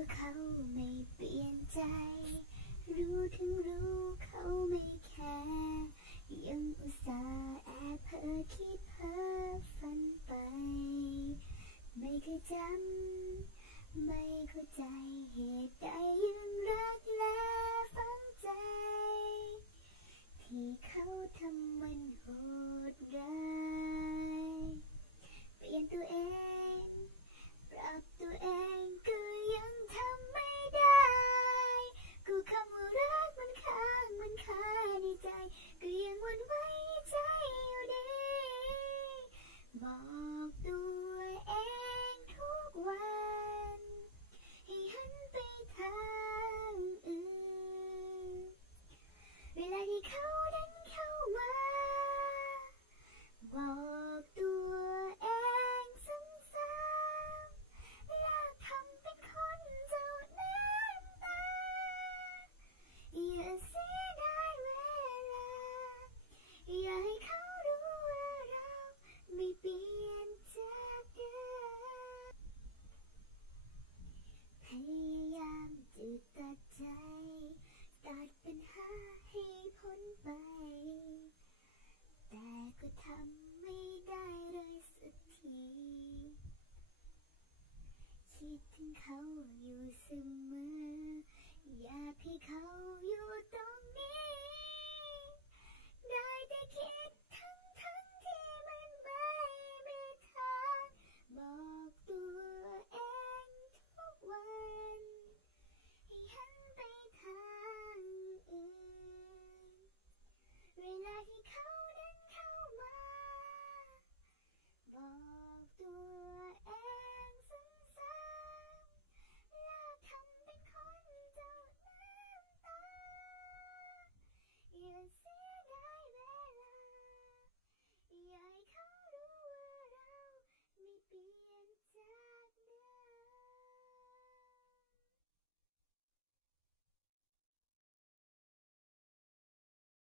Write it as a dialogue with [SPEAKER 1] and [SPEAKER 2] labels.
[SPEAKER 1] าเขาไม่เปลี่ยนใจ รู้ถึงรู้เขาไม่แคร์ยังอุตส่าห์แอบเพ้อคิดเพ้อฝันไป ไม่เคยจำไม่เข้าใจ